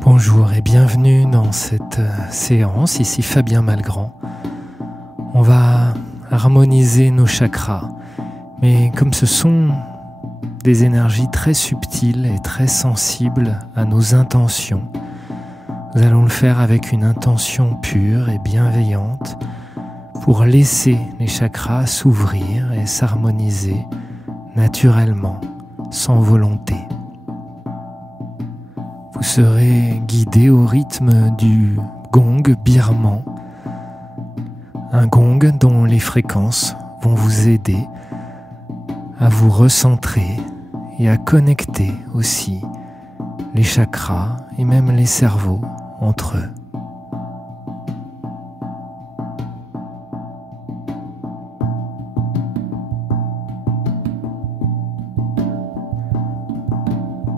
Bonjour et bienvenue dans cette séance, ici Fabien Malgrand. On va harmoniser nos chakras, mais comme ce sont des énergies très subtiles et très sensibles à nos intentions, nous allons le faire avec une intention pure et bienveillante pour laisser les chakras s'ouvrir et s'harmoniser naturellement, sans volonté. Vous serez guidé au rythme du gong birman, un gong dont les fréquences vont vous aider à vous recentrer et à connecter aussi les chakras et même les cerveaux entre eux.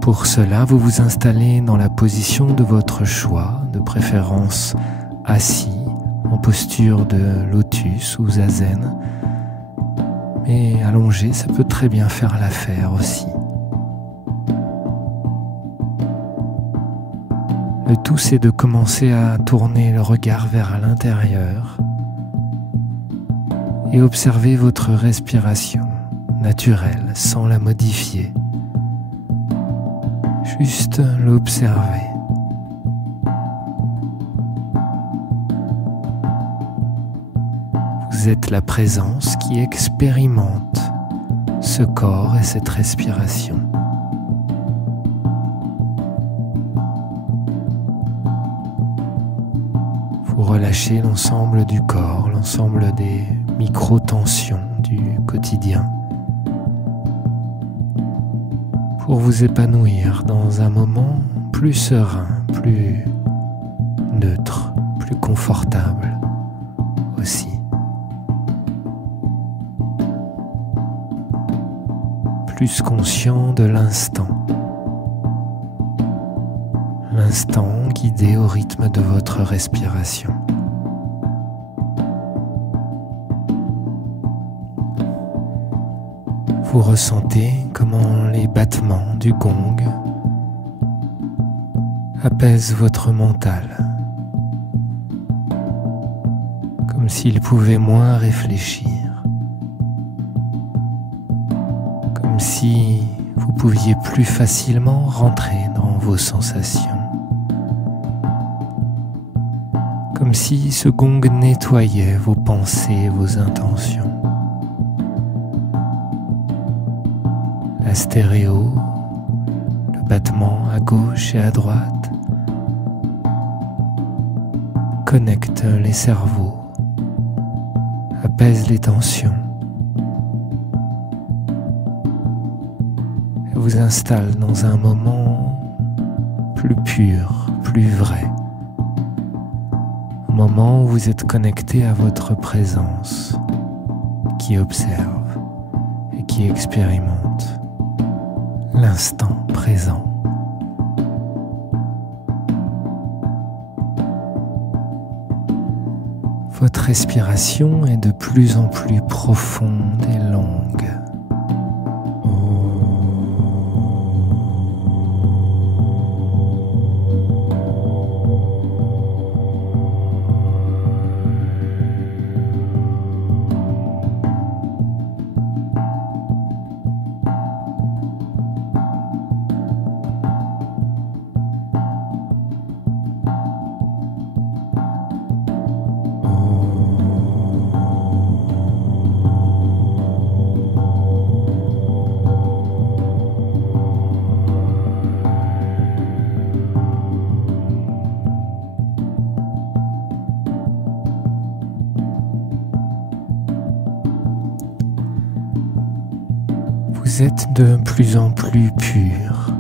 Pour cela, vous vous installez dans la position de votre choix, de préférence assis, en posture de lotus ou zazen. Mais allongé, ça peut très bien faire l'affaire aussi. Le tout, c'est de commencer à tourner le regard vers l'intérieur et observer votre respiration naturelle sans la modifier. Juste l'observer. Vous êtes la présence qui expérimente ce corps et cette respiration. Vous relâchez l'ensemble du corps, l'ensemble des micro-tensions du quotidien, pour vous épanouir dans un moment plus serein, plus neutre, plus confortable aussi. Plus conscient de l'instant. L'instant guidé au rythme de votre respiration. Vous ressentez comment les battements du gong apaisent votre mental, comme s'il pouvait moins réfléchir, comme si vous pouviez plus facilement rentrer dans vos sensations, comme si ce gong nettoyait vos pensées, vos intentions. La stéréo, le battement à gauche et à droite connecte les cerveaux, apaise les tensions et vous installe dans un moment plus pur, plus vrai, un moment où vous êtes connecté à votre présence qui observe et qui expérimente l'instant présent. Votre respiration est de plus en plus profonde et longue. Vous êtes de plus en plus pur,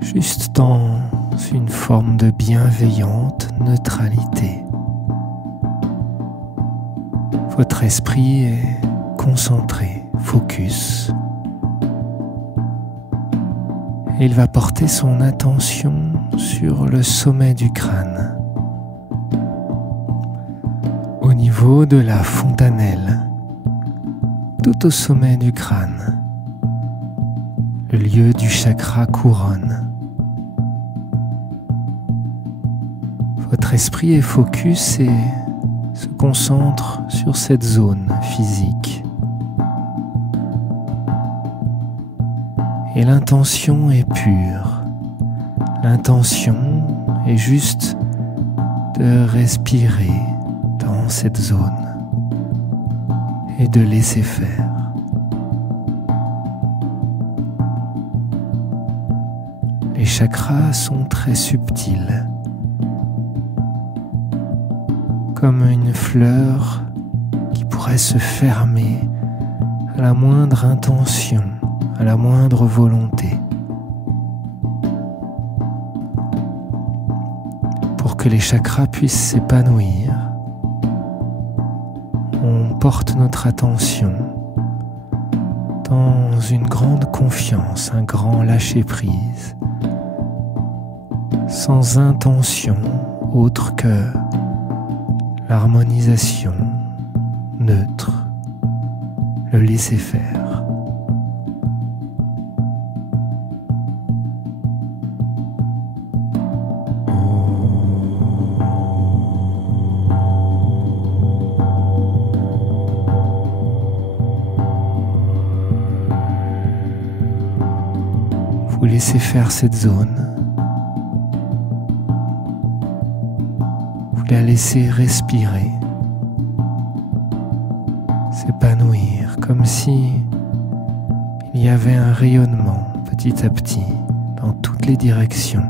juste dans une forme de bienveillante neutralité. Votre esprit est concentré, focus. Et il va porter son attention sur le sommet du crâne, au niveau de la fontanelle tout au sommet du crâne, le lieu du chakra couronne. Votre esprit est focus et se concentre sur cette zone physique. Et l'intention est pure. L'intention est juste de respirer dans cette zone et de laisser faire. Les chakras sont très subtils, comme une fleur qui pourrait se fermer à la moindre intention, à la moindre volonté. Pour que les chakras puissent s'épanouir, on porte notre attention dans une grande confiance, un grand lâcher-prise, sans intention autre que l'harmonisation neutre, le laisser-faire. Vous laissez faire cette zone. Vous la laissez respirer, s'épanouir, comme si il y avait un rayonnement petit à petit dans toutes les directions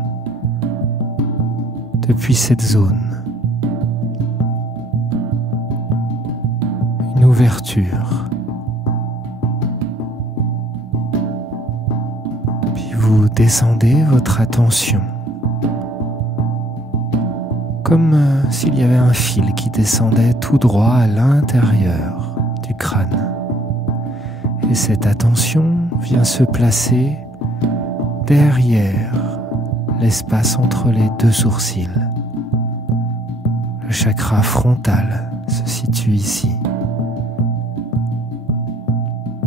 depuis cette zone. Une ouverture. Vous descendez votre attention comme s'il y avait un fil qui descendait tout droit à l'intérieur du crâne. Et cette attention vient se placer derrière l'espace entre les deux sourcils. Le chakra frontal se situe ici,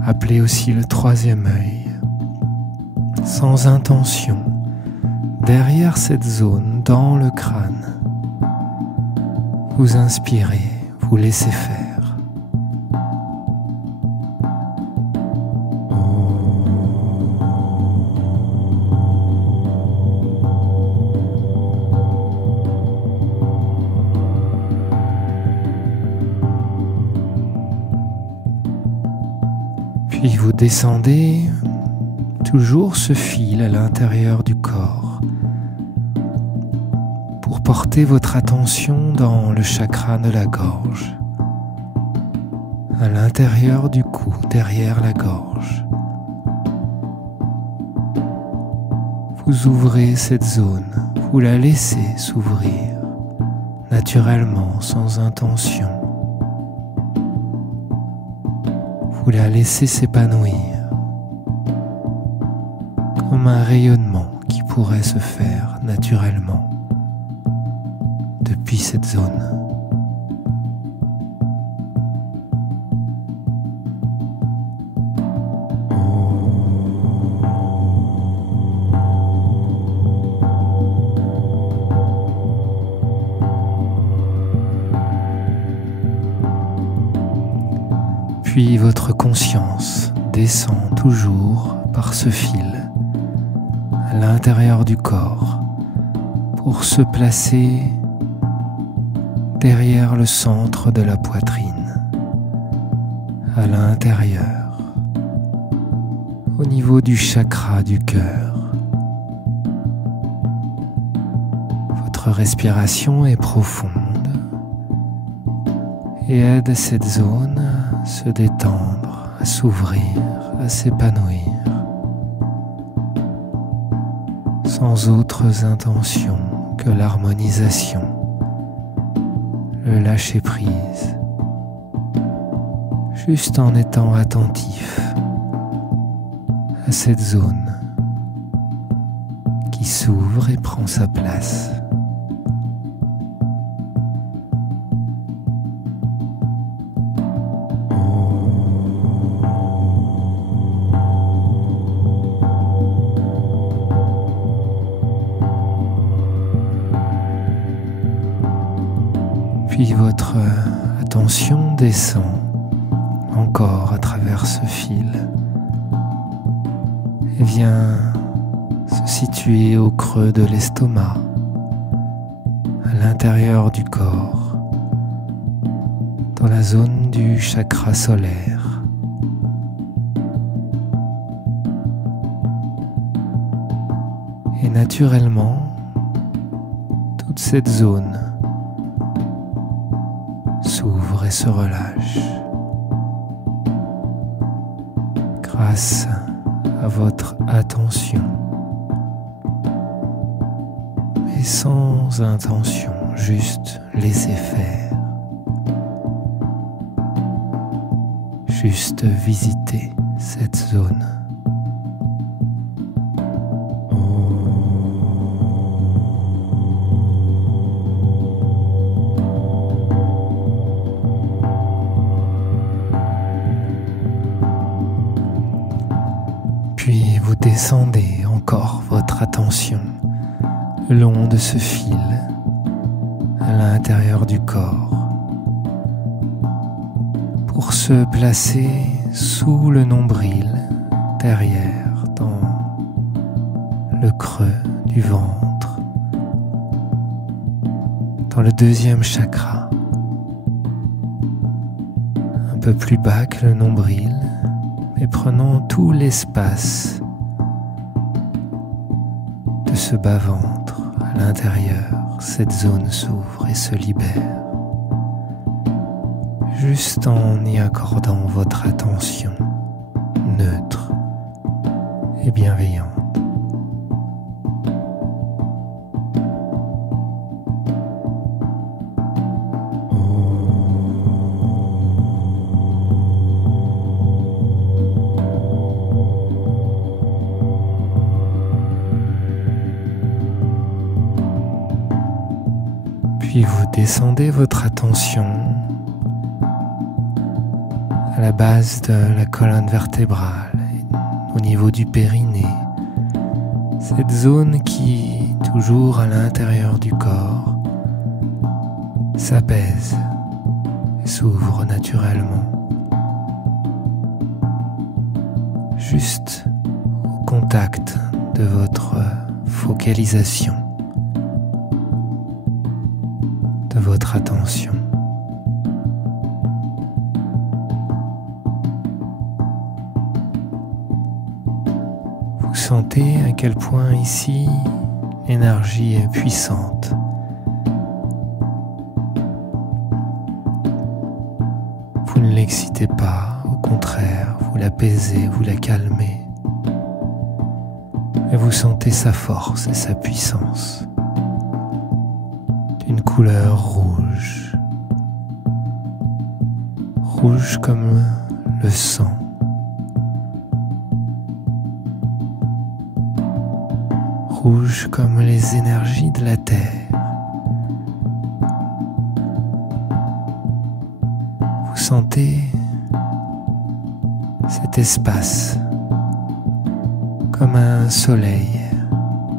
appelé aussi le troisième œil. Sans intention, derrière cette zone, dans le crâne, vous inspirez, vous laissez faire. Puis vous descendez toujours ce fil à l'intérieur du corps pour porter votre attention dans le chakra de la gorge, à l'intérieur du cou, derrière la gorge. Vous ouvrez cette zone, vous la laissez s'ouvrir naturellement, sans intention. Vous la laissez s'épanouir comme un rayonnement qui pourrait se faire naturellement depuis cette zone. Puis votre conscience descend toujours par ce fil à l'intérieur du corps pour se placer derrière le centre de la poitrine, à l'intérieur, au niveau du chakra du cœur. Votre respiration est profonde et aide cette zone à se détendre, à s'ouvrir, à s'épanouir, sans autres intentions que l'harmonisation, le lâcher-prise, juste en étant attentif à cette zone qui s'ouvre et prend sa place. Puis votre attention descend encore à travers ce fil et vient se situer au creux de l'estomac, à l'intérieur du corps, dans la zone du chakra solaire. Et naturellement, toute cette zone s'ouvre et se relâche grâce à votre attention. Et sans intention, juste laissez faire. Juste visiter cette zone. Puis vous descendez encore votre attention le long de ce fil à l'intérieur du corps pour se placer sous le nombril, derrière, dans le creux du ventre, dans le deuxième chakra, un peu plus bas que le nombril, mais prenant tout l'espace de ce bas-ventre à l'intérieur. Cette zone s'ouvre et se libère, juste en y accordant votre attention neutre et bienveillante. Puis vous descendez votre attention à la base de la colonne vertébrale, au niveau du périnée, cette zone qui, toujours à l'intérieur du corps, s'apaise et s'ouvre naturellement, juste au contact de votre focalisation, de votre attention. Vous sentez à quel point ici l'énergie est puissante. Vous ne l'excitez pas, au contraire, vous l'apaisez, vous la calmez. Et vous sentez sa force et sa puissance. D'une couleur rouge. Rouge comme le sang. Rouge comme les énergies de la terre. Vous sentez cet espace comme un soleil,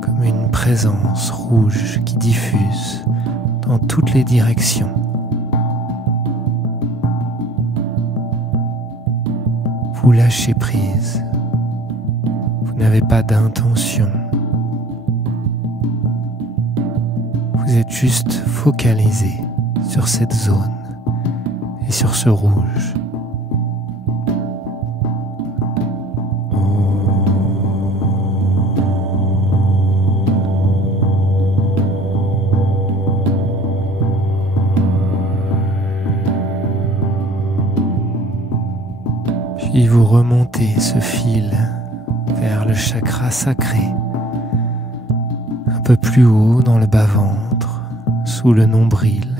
comme une présence rouge qui diffuse dans toutes les directions. Vous lâchez prise. Vous n'avez pas d'intention. Vous êtes juste focalisé sur cette zone et sur ce rouge. Puis vous remontez ce fil vers le chakra sacré, un peu plus haut dans le bas-ventre, sous le nombril,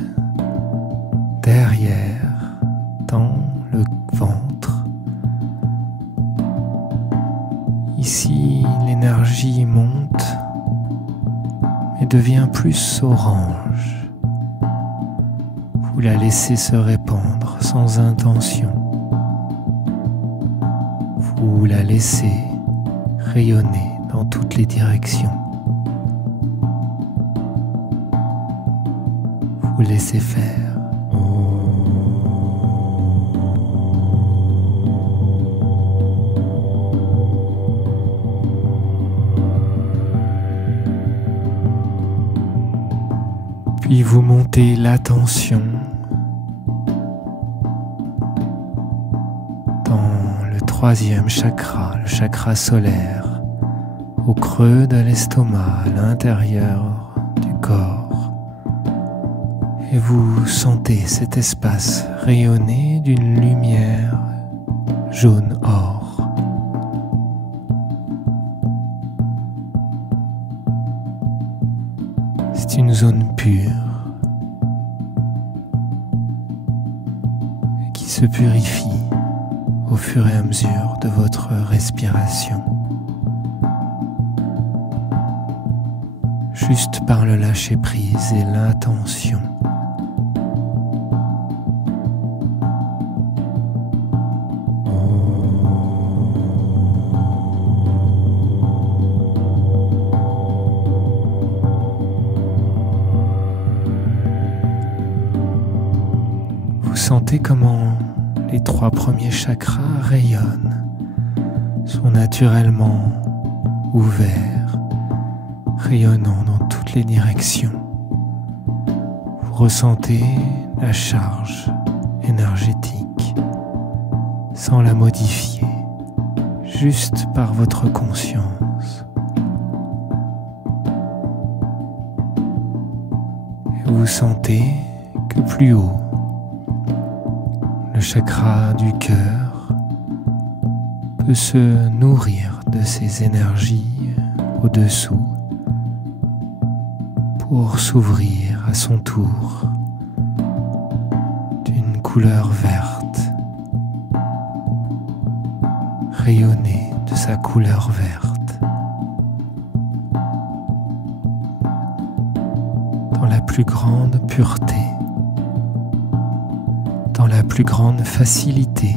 derrière, dans le ventre. Ici, l'énergie monte et devient plus orange. Vous la laissez se répandre sans intention. Vous la laissez rayonner dans toutes les directions. Vous laissez faire. Puis vous montez l'attention dans le troisième chakra, le chakra solaire, au creux de l'estomac, à l'intérieur du corps. Et vous sentez cet espace rayonner d'une lumière jaune or. C'est une zone pure qui se purifie au fur et à mesure de votre respiration. Juste par le lâcher-prise et l'intention. Vous sentez comment les trois premiers chakras rayonnent, sont naturellement ouverts, rayonnant dans toutes les directions. Vous ressentez la charge énergétique sans la modifier, juste par votre conscience. Et vous sentez que plus haut, le chakra du cœur peut se nourrir de ces énergies au-dessous pour s'ouvrir à son tour d'une couleur verte, rayonner de sa couleur verte dans la plus grande pureté, dans la plus grande facilité.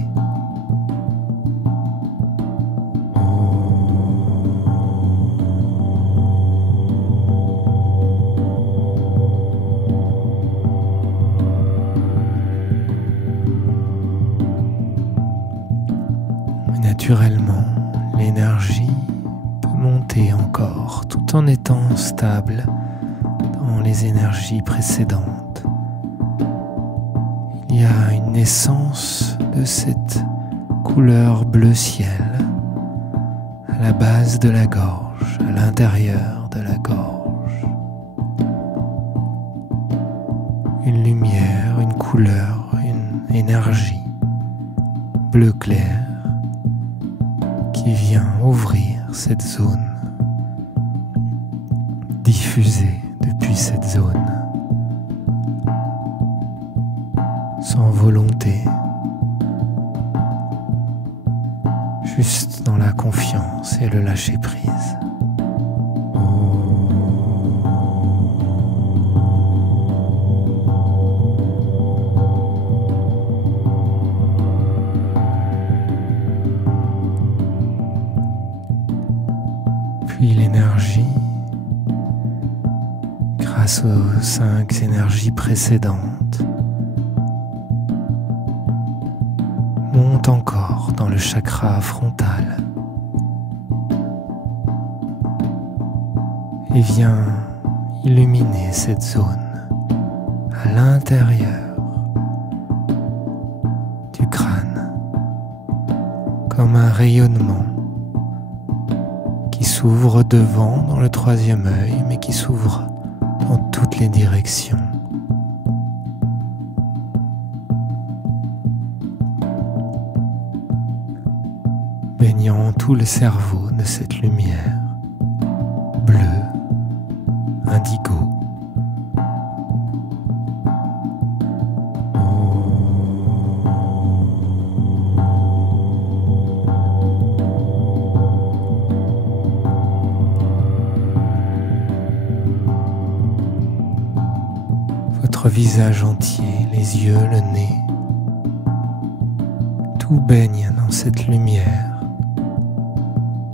Naturellement, l'énergie peut monter encore tout en étant stable dans les énergies précédentes. Il y a une essence de cette couleur bleu ciel à la base de la gorge, à l'intérieur de la gorge. Une lumière, une couleur, une énergie bleu clair qui vient ouvrir cette zone, diffuser depuis cette zone, sans volonté, juste dans la confiance et le lâcher-prise. Puis l'énergie, grâce aux 5 énergies précédentes, monte encore dans le chakra frontal et vient illuminer cette zone à l'intérieur du crâne comme un rayonnement qui s'ouvre devant dans le troisième œil, mais qui s'ouvre dans toutes les directions. Baignant tout le cerveau de cette lumière bleue, indigo. Votre visage entier, les yeux, le nez, tout baigne dans cette lumière,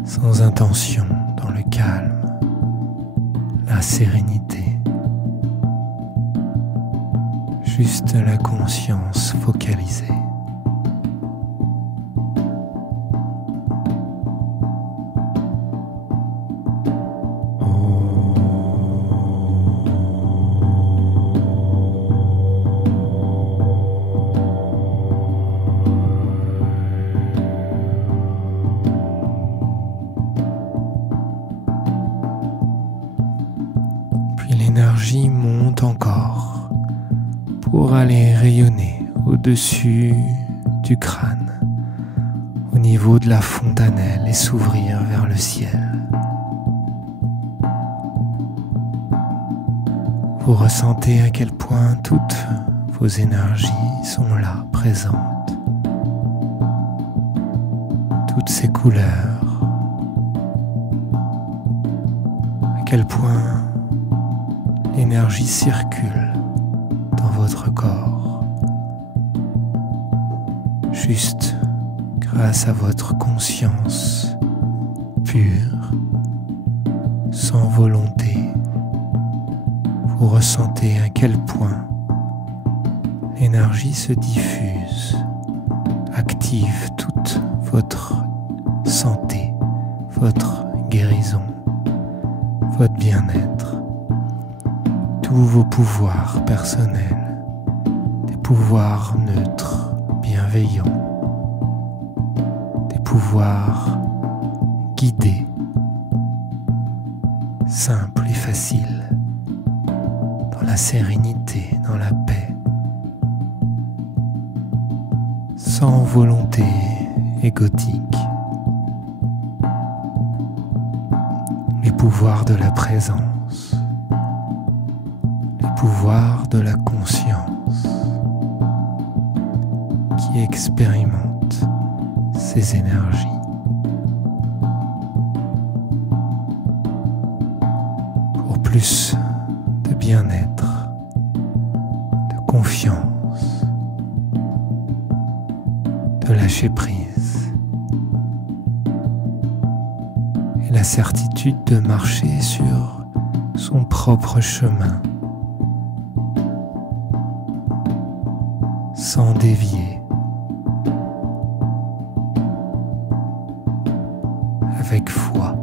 sans intention, dans le calme, la sérénité, juste la conscience focalisée. énergie monte encore pour aller rayonner au-dessus du crâne, au niveau de la fontanelle et s'ouvrir vers le ciel. Vous ressentez à quel point toutes vos énergies sont là, présentes. Toutes ces couleurs. À quel point l'énergie circule dans votre corps. Juste grâce à votre conscience pure, sans volonté. Vous ressentez à quel point l'énergie se diffuse, active toute votre santé, votre guérison, votre bien-être, tous vos pouvoirs personnels, des pouvoirs neutres, bienveillants, des pouvoirs guidés, simples et faciles, dans la sérénité, dans la paix, sans volonté égotique. Les pouvoirs de la présence, les pouvoirs de la conscience qui expérimentent ces énergies. Pour plus de bien-être, de confiance, de lâcher prise et la certitude de marcher sur son propre chemin sans dévier, avec foi,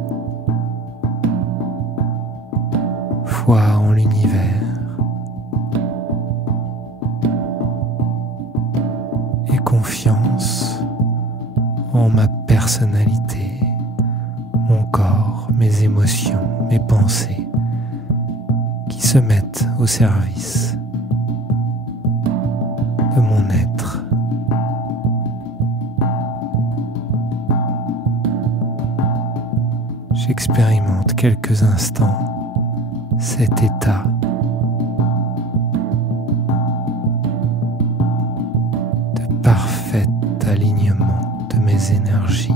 foi en l'univers et confiance en ma personnalité, mon corps, mes émotions, mes pensées qui se mettent au service de mon être. J'expérimente quelques instants cet état de parfait alignement de mes énergies,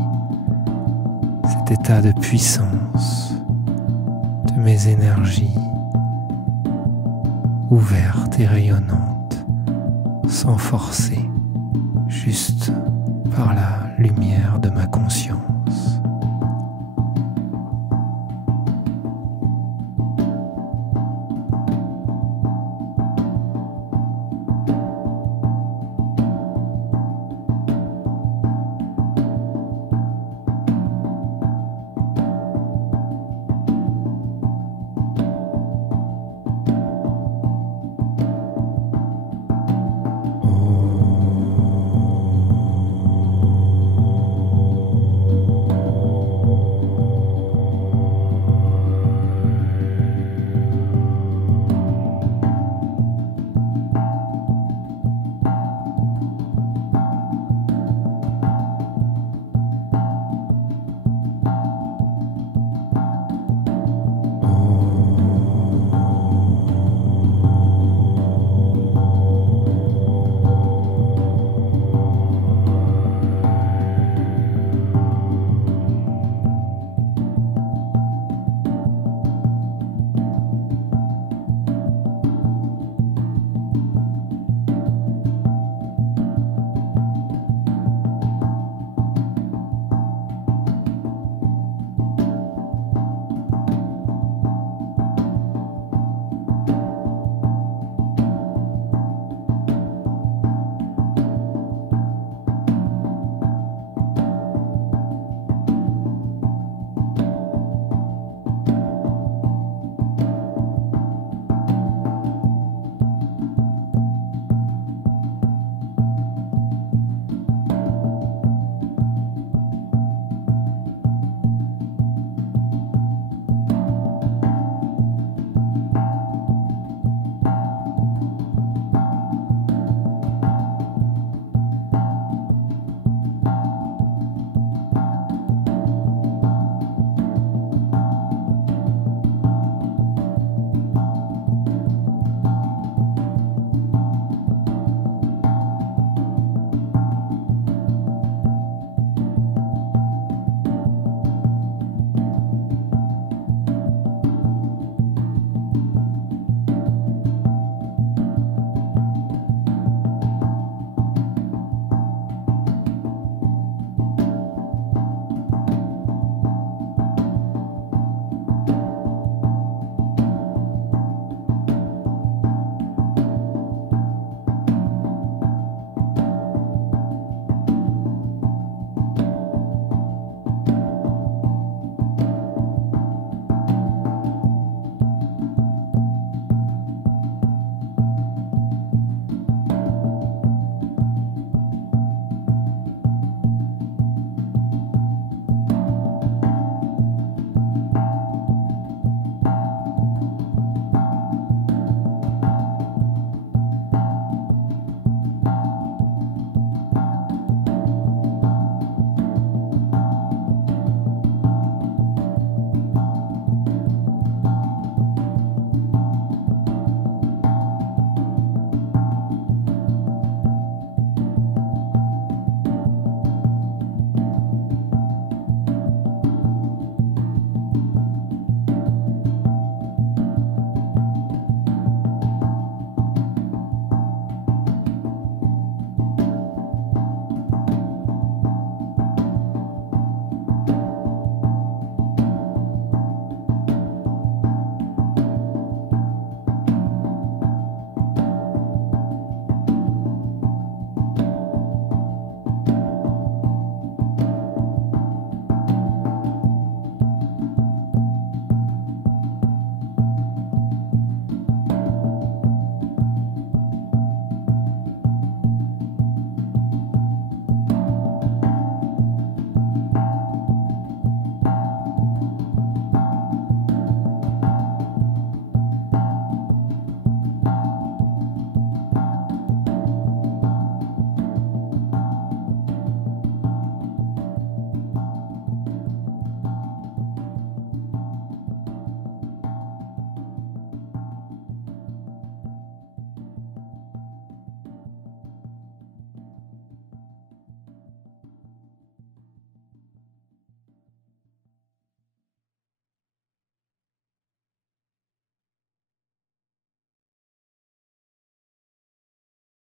cet état de puissance de mes énergies ouvertes et rayonnantes, sans forcer, juste par la lumière de ma conscience.